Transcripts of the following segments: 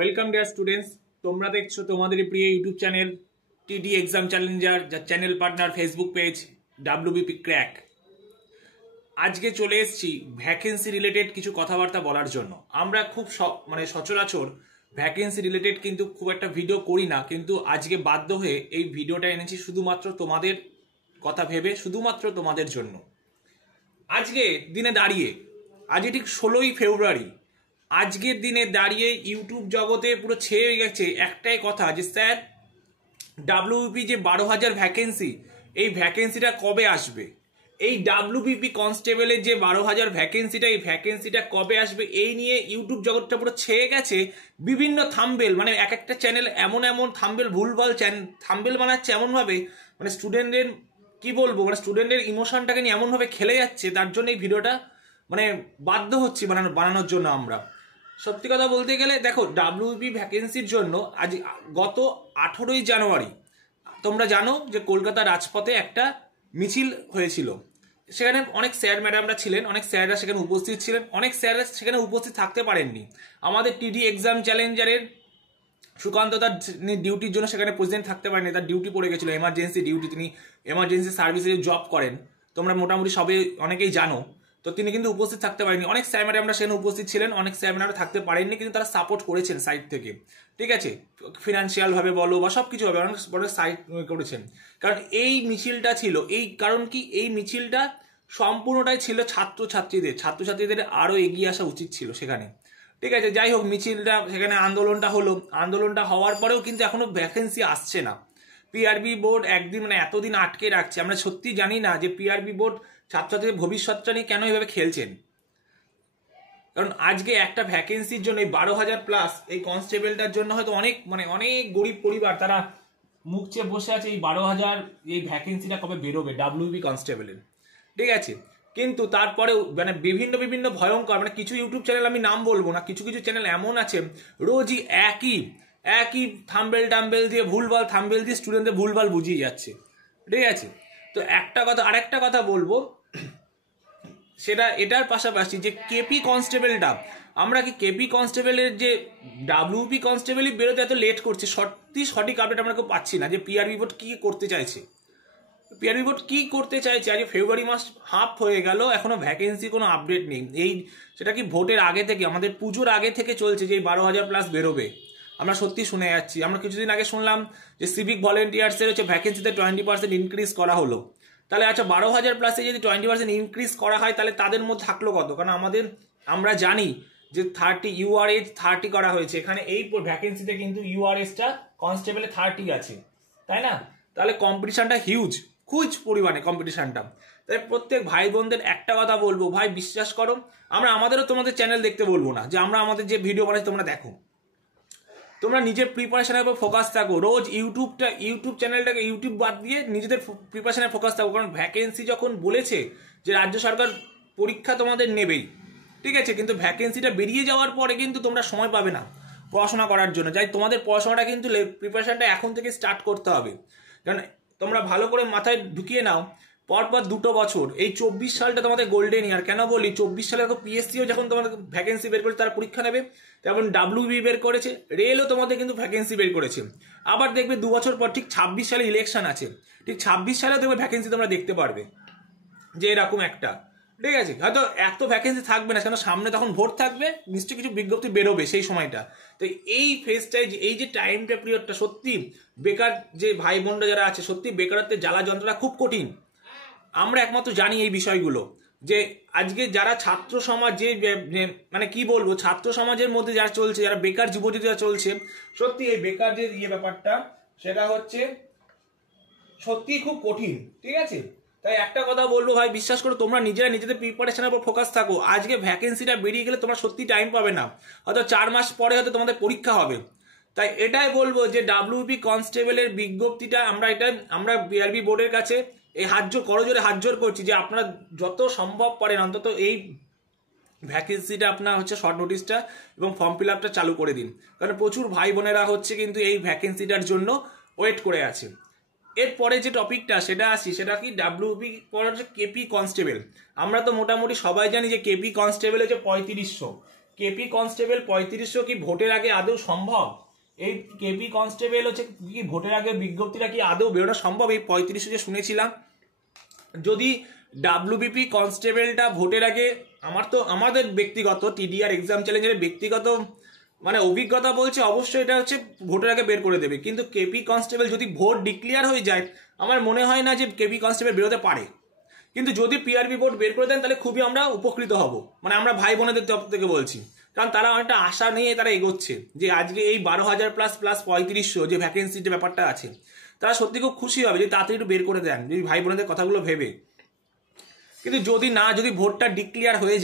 Welcome dear students, তোমরা দেখছো তোমাদের প্রিয় ইউটিউব চ্যানেল টিডি এক্সাম চ্যালেঞ্জার, যার channel partner Facebook page WBP crack. আজকে চলে এসেছি ভ্যাকেন্সি রিলেটেড কিছু কথাবার্তা বলার জন্য। আমরা খুব সচরাচর ভ্যাকেন্সি রিলেটেড কিন্তু খুব একটা ভিডিও করি না, কিন্তু আজকে বাধ্য হয়ে এই ভিডিওটা এনেছি শুধুমাত্র তোমাদের কথা ভেবে, শুধুমাত্র তোমাদের জন্য। আজকে দিনে দাঁড়িয়ে, আজকে ঠিক 16ই ফেব্রুয়ারি, আজকের দিনে দাঁড়িয়ে ইউটিউব জগতে পুরো ছেয়ে গেছে একটাই কথা যে স্যার ডাব্লিউবিপি যে 12,000 ভ্যাকেন্সি, এই ভ্যাকেন্সিটা কবে আসবে? এই ডাব্লিউবিপি কনস্টেবলের যে 12,000 ভ্যাকেন্সিটা, এই ভ্যাকেন্সিটা কবে আসবে এই নিয়ে ইউটিউব জগৎটা পুরো ছেয়ে গেছে। বিভিন্ন থাম্বেল, মানে এক একটা চ্যানেল এমন এমন থাম্বেল, ভুলভাল থাম্বেল বানাচ্ছে এমনভাবে, মানে স্টুডেন্টদের কি বলবো, মানে স্টুডেন্টের ইমোশনটাকে নিয়ে এমনভাবে খেলে যাচ্ছে। তার জন্য এই ভিডিওটা মানে বাধ্য হচ্ছি বানানোর জন্য আমরা। সত্যি কথা বলতে গেলে দেখো, ডাব্লিউবি ভ্যাকেন্সির জন্য আজ গত 18ই জানুয়ারি তোমরা জানো যে কলকাতা রাজপথে একটা মিছিল হয়েছিল। সেখানে অনেক স্যার ম্যাডামরা ছিলেন, অনেক স্যাররা সেখানে উপস্থিত ছিলেন, অনেক স্যাররা সেখানে উপস্থিত থাকতে পারেননি। আমাদের টিডি এক্সাম চ্যালেঞ্জারের সুকান্ত তার ডিউটির জন্য সেখানে প্রেসিডেন্ট থাকতে পারেনি, তার ডিউটি পড়ে গেছিলো, এমার্জেন্সি ডিউটি। তিনি এমার্জেন্সি সার্ভিসে জব করেন, তোমরা মোটামুটি সবাই অনেকেই জানো। তো তিনি কিন্তু উপস্থিত থাকতে পারেনি। অনেক স্যার ম্যাডামরা সেখানে উপস্থিত ছিলেন, অনেক স্যার ম্যাডামরা থাকতে পারেননি, কিন্তু তারা সাপোর্ট করেছেন সাইড থেকে, ঠিক আছে, ফিনান্সিয়াল ভাবে বলো বা সব কিছু ভাবে অনেক বড় সাইড করেছেন। কারণ এই মিছিলটা ছিল, এই কারণ কি, এই মিছিলটা সম্পূর্ণটাই ছিল ছাত্রছাত্রীদের আরো এগিয়ে আসা উচিত ছিল সেখানে, ঠিক আছে। যাই হোক, মিছিলটা সেখানে আন্দোলনটা হলো, আন্দোলনটা হওয়ার পরেও কিন্তু এখনো ভ্যাকেন্সি আসছে না। পিআরবি বোর্ড একদিন এতদিন আটকে রাখছে। আমরা সত্যি জানি না যে পিআরবি বোর্ড ছাত্রছাত্রীদের ভবিষ্যৎটা নিয়ে কেন এভাবে খেলছেন। কারণ আজকে একটা ভ্যাকেন্সির জন্য এই 12,000 প্লাস এই কনস্টেবলটার জন্য হয়তো অনেক গরিব পরিবার তারা মুখ চেয়ে বসে আছে এই 12,000 এই ভ্যাকেন্সিটা কবে বেরোবে ডাব্লিউবি কনস্টেবলের, ঠিক আছে। কিন্তু তারপরেও মানে বিভিন্ন ভয়ঙ্কর, মানে কিছু ইউটিউব চ্যানেল, আমি নাম বলবো না, কিছু চ্যানেল এমন আছে রোজই একই থাম্বেল দিয়ে, ভুলভাল থাম্বেল দিয়ে স্টুডেন্টদের ভুলভাল বুঝিয়ে যাচ্ছে, ঠিক আছে। তো আরেকটা কথা বলবো, সেটা এটার পাশাপাশি যে কেপি কনস্টেবলটা, আমরা কি কেপি কনস্টেবলের যে ডাব্লিউপি কনস্টেবলই বেরোতে এত লেট করছে, সঠিক আপডেট আমরা কেউ পাচ্ছি না যে পিআরবি বোর্ড কি করতে চাইছে। পিআরবি বোর্ড কি করতে চাইছে? আজ ফেব্রুয়ারি মাস হাফ হয়ে গেল, এখনো ভ্যাকেন্সি কোনো আপডেট নেই। সেটা কি ভোটের আগে থেকে, আমাদের পুজোর আগে থেকে চলছে যে 12,000 প্লাস বেরোবে। আমরা সত্যি শুনে যাচ্ছি। আমরা কিছুদিন আগে শুনলাম যে সিভিক ভলেন্টিয়ার্সের হচ্ছে ভ্যাকেন্সিতে 20% ইনক্রিজ করা হলো। তাহলে আচ্ছা, 12,000 প্লাসে যদি 20% ইনক্রিজ করা হয়, তাহলে তাদের মধ্যে থাকলো কত? কারণ আমরা জানি যে 30 ইউআরএস 30 করা হয়েছে এখানে, এই ভ্যাকেন্সিতে কিন্তু ইউআরএসটা কনস্টেবলে 30 আছে, তাই না? তাহলে কম্পিটিশনটা হিউজ পরিমাণে কম্পিটিশনটা। তাই প্রত্যেক ভাই বোনদের একটা কথা বলবো, ভাই বিশ্বাস করো, আমাদেরও তোমাদের চ্যানেল দেখতে বলবো না, যে আমাদের যে ভিডিও বানাই তোমরা দেখো, তোমরা নিজের প্রিপারেশনের উপর ফোকাস থাকো। রোজ ইউটিউব চ্যানেলটাকে ইউটিউব বাদ দিয়ে নিজেদের প্রিপারেশনে ফোকাস থাকো। কারণ ভ্যাকেন্সি যখন বলেছে যে রাজ্য সরকার পরীক্ষা তোমাদের নেবেই, ঠিক আছে, কিন্তু ভ্যাকেন্সিটা বেরিয়ে যাওয়ার পরে কিন্তু তোমরা সময় পাবে না পড়াশোনা করার জন্য। যাই তোমাদের পড়াশোনাটা কিন্তু প্রিপারেশনটা এখন থেকে স্টার্ট করতে হবে। কারণ তোমরা ভালো করে মাথায় ঢুকিয়ে নাও, পরপর 2 বছর, এই 24 সালটা তোমাদের গোল্ডেন ইয়ার। কেন বলি? 24 সালে পিএসসিও যখন তোমাদের ভ্যাকেন্সি বের করেছে, তারা পরীক্ষা নেবে, তেমন ডাব্লিউবি বের করেছে, রেলও তোমাদের কিন্তু ভ্যাকেন্সি বের করেছে। আবার দেখবে 2 বছর পর ঠিক 26 সালে ইলেকশন আছে, ঠিক 26 সালেও দেখবে ভ্যাকেন্সি তোমরা দেখতে পারবে যে এরকম একটা, ঠিক আছে। হয়তো এত ভ্যাকেন্সি থাকবে না, কেন সামনে তখন ভোট থাকবে, নিশ্চয়ই কিছু বিজ্ঞপ্তি বেরোবে সেই সময়টা। তো এই ফেজটাই, এই যে টাইমটা পিরিয়ডটা, সত্যি বেকার যে ভাই বোনরা যারা আছে, সত্যি বেকারত্বের জ্বালা যন্ত্রণা খুব কঠিন। আমরা একমাত্র জানি এই বিষয়গুলো, যে আজকে যারা ছাত্র সমাজ, যে মানে কি বলবো, ছাত্র সমাজের মধ্যে যারা চলছে, যারা বেকার যুবতী যারা চলছে, সত্যি এই বেকার যে ব্যাপারটা, সেটা হচ্ছে সত্যি খুব কঠিন, ঠিক আছে। তাই একটা কথা বলবো, ভাই বিশ্বাস করো, তোমরা নিজেদের প্রিপারেশনের উপর ফোকাস থাকো। আজকে ভ্যাকেন্সিটা বেরিয়ে গেলে তোমরা সত্যি টাইম পাবে না, হয়তো 4 মাস পরে হয়তো তোমাদের পরীক্ষা হবে। তাই এটাই বলবো যে ডাব্লিউবি কনস্টেবলের বিজ্ঞপ্তিটা আমরা পিআরবি বোর্ডের কাছে এই করজোরে হাত জোর করছি যে আপনারা যত সম্ভব পারেন অন্তত এই ভ্যাকেন্সিটা আপনার হচ্ছে শর্ট নোটিশটা এবং ফর্ম ফিল আপটা চালু করে দিন। কারণ প্রচুর ভাই বোনেরা হচ্ছে কিন্তু এই ভ্যাকেন্সিটার জন্য ওয়েট করে আছে। এরপরে যে টপিকটা সেটা কি ডাব্লিউবি পর হচ্ছে কেপি কনস্টেবল। আমরা তো মোটামুটি সবাই জানি যে কেপি কনস্টেবল হচ্ছে 3500, কেপি কনস্টেবল 3500 কি ভোটের আগে আদৌ সম্ভব? এই কেপি কনস্টেবল হচ্ছে কি ভোটের আগে বিজ্ঞপ্তিটা কি আদৌ বেরোনো সম্ভব? এই 3500 যে শুনেছিলাম, যদি ডাব্লিউবিপি কনস্টেবলটা ভোটের আগে, আমাদের ব্যক্তিগত টিডিআর এক্সাম চ্যালেঞ্জের ব্যক্তিগত মানে অভিজ্ঞতা বলছে অবশ্যই এটা হচ্ছে ভোটের আগে বের করে দেবে। কিন্তু কেপি কনস্টেবল যদি ভোট ডিক্লেয়ার হয়ে যায়, আমার মনে হয় না যে কেপি কনস্টেবল বেরোতে পারে। কিন্তু যদি পিআরবি বোর্ড বের করে দেন তাহলে খুবই আমরা উপকৃত হব, মানে আমরা ভাই বোনেদের তরফ থেকে বলছি। কারণ তারা অনেকটা আশা নিয়ে তারা এগোচ্ছে যে আজকে এই 12,000 প্লাস 3500 যে ভ্যাকেন্সির যে ব্যাপারটা আছে, তারা সত্যি খুব খুশি হবে যদি তাড়াতাড়ি একটু বের করে দেন, যদি ভাই বোনেদের কথাগুলো ভেবে। কিন্তু যদি ভোটটা ডিক্লেয়ার হয়ে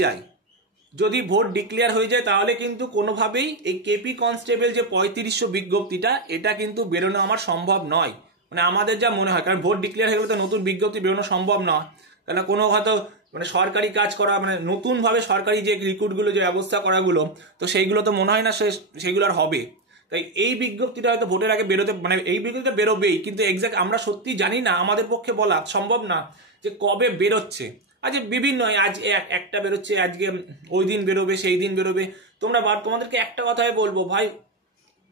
যায়, তাহলে কিন্তু কোনোভাবেই এই কেপি কনস্টেবল যে 3500 বিজ্ঞপ্তিটা এটা কিন্তু বেরোনো আমার সম্ভব নয়, মানে আমাদের যা মনে হয়। কারণ ভোট ডিক্লেয়ার হয়ে গেলে তো নতুন বিজ্ঞপ্তি বেরোনো সম্ভব নয়। তাহলে কোনো হয়তো মানে সরকারি কাজ করা, মানে নতুনভাবে সরকারি যে রিক্রুটগুলো যে ব্যবস্থা করাগুলো, তো সেইগুলো তো মনে হয় না সেগুলো আর হবে। তাই এই বিজ্ঞপ্তিটা হয়তো ভোটের আগে বেরোতে, মানে এই বিজ্ঞপ্তিটা বেরোবেই, কিন্তু এক্সাক্ট আমরা সত্যি জানি না, আমাদের পক্ষে বলা সম্ভব না যে কবে বেরোচ্ছে। আজ বিভিন্ন আজ একটা বেরোচ্ছে, আজকে ওই দিন বেরোবে, সেই দিন বেরোবে। তোমাদেরকে একটা কথাই বলবো ভাই,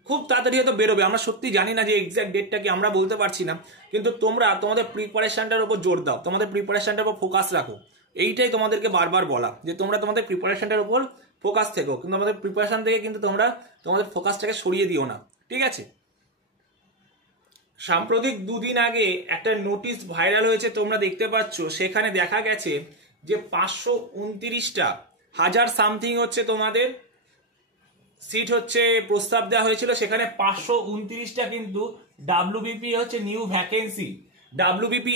খুব তাড়াতাড়ি হয়তো বেরোবে, আমরা সত্যি জানি না যে এক্সাক্ট ডেটটা কি, আমরা বলতে পারছি না। কিন্তু তোমরা তোমাদের প্রিপারেশনটার উপর জোর দাও, তোমাদের প্রিপারেশনটার উপর ফোকাস রাখো। এইটাই তোমাদেরকে বারবার বলা, যে তোমরা তোমাদের প্রিপারেশনটার উপর ফোকাস থেকো, কিন্তু তোমাদের প্রিপারেশন থেকে কিন্তু তোমরা তোমাদের ফোকাসটাকে সরিয়ে দিও না, ঠিক আছে? সাম্প্রতিক দুদিন আগে একটা নোটিশ ভাইরাল হয়েছে, তোমরা দেখতে পাচ্ছ। সেখানে দেখা গেছে যে 529টা হাজার সামথিং হচ্ছে তোমাদের সিট হচ্ছে প্রস্তাব দেওয়া হয়েছিল, সেখানে 529টা কিন্তু ডাব্লিউবিপি হচ্ছে new vacancy, WBP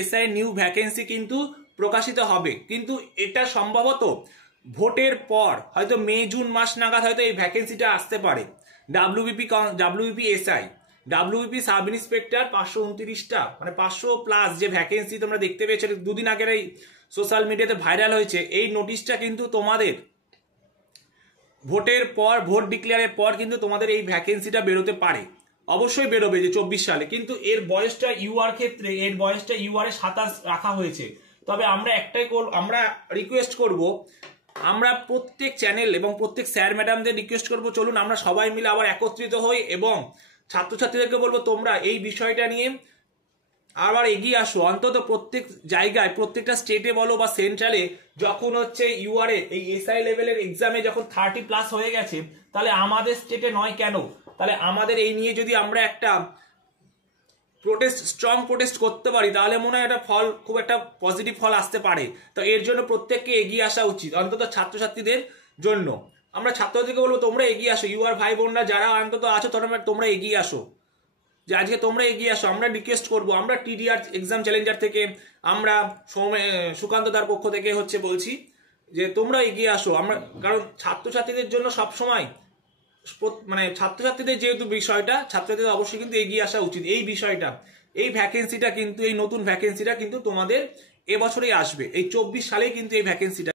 SI new vacancy কিন্তু প্রকাশিত হবে। কিন্তু এটা সম্ভবত ভোটের পর হয়তো মে জুন মাস নাগাদ হয়তো এই ভ্যাকেন্সিটা আসতে পারে। WBP SI, WBP sub inspector 529টা, মানে 500 প্লাস যে ভ্যাকেন্সি তোমরা দেখতে পেয়েছো দুদিন আগের এই সোশ্যাল মিডিয়াতে ভাইরাল হয়েছে। এই নোটিশটা কিন্তু তোমাদের ভোটের পর, ভোট ডিক্লেয়ারের পর কিন্তু তোমাদের এই ভ্যাকেন্সিটা বেরোতে পারে, অবশ্যই বেরোবে যে 24 সালে। কিন্তু এর বয়সটা ইউআর ক্ষেত্রে, এর বয়সটা ইউআর এ 27 রাখা হয়েছে। তবে আমরা রিকোয়েস্ট করব, আমরা প্রত্যেক চ্যানেল এবং প্রত্যেক স্যার ম্যাডামদের রিকোয়েস্ট করব, চলুন আমরা সবাই মিলে আবার একত্রিত হই এবং ছাত্রছাত্রীদেরকে বলবো তোমরা এই বিষয়টা নিয়ে আবার এগিয়ে আসো। অন্তত প্রত্যেক জায়গায়, প্রত্যেকটা স্টেটে বলো বা সেন্ট্রালে, যখন হচ্ছে ইউআরএ এই এসআই লেভেলের এক্সামে যখন 30 প্লাস হয়ে গেছে, তাহলে আমাদের স্টেটে নয় কেন? তাহলে আমাদের এই নিয়ে যদি আমরা একটা স্ট্রং প্রোটেস্ট করতে পারি, তাহলে মনে হয় একটা খুব একটা পজিটিভ ফল আসতে পারে। তো এর জন্য প্রত্যেককে এগিয়ে আসা উচিত, অন্তত ছাত্রছাত্রীদের জন্য। আমরা ছাত্রছাত্রীকে বলবো তোমরা এগিয়ে আসো, ইউআর ভাই বোনরা যারা অন্তত আছো তোমরা এগিয়ে আসো, যে আজকে তোমরা এগিয়ে আসো। আমরা রিকোয়েস্ট করবো, আমরা টিডিআর এক্সাম চ্যালেঞ্জার থেকে, আমরা সুকান্ত দার পক্ষ থেকে হচ্ছে বলছি যে তোমরা এগিয়ে আসো। কারণ ছাত্রছাত্রীদের জন্য সবসময়, মানে ছাত্রছাত্রীদের যেহেতু বিষয়টা, ছাত্রছাত্রীদের অবশ্যই কিন্তু এগিয়ে আসা উচিত। এই বিষয়টা, এই ভ্যাকেন্সিটা কিন্তু, এই নতুন ভ্যাকেন্সিটা কিন্তু তোমাদের এবছরেই আসবে, এই 24 সালেই কিন্তু এই ভ্যাকেন্সিটা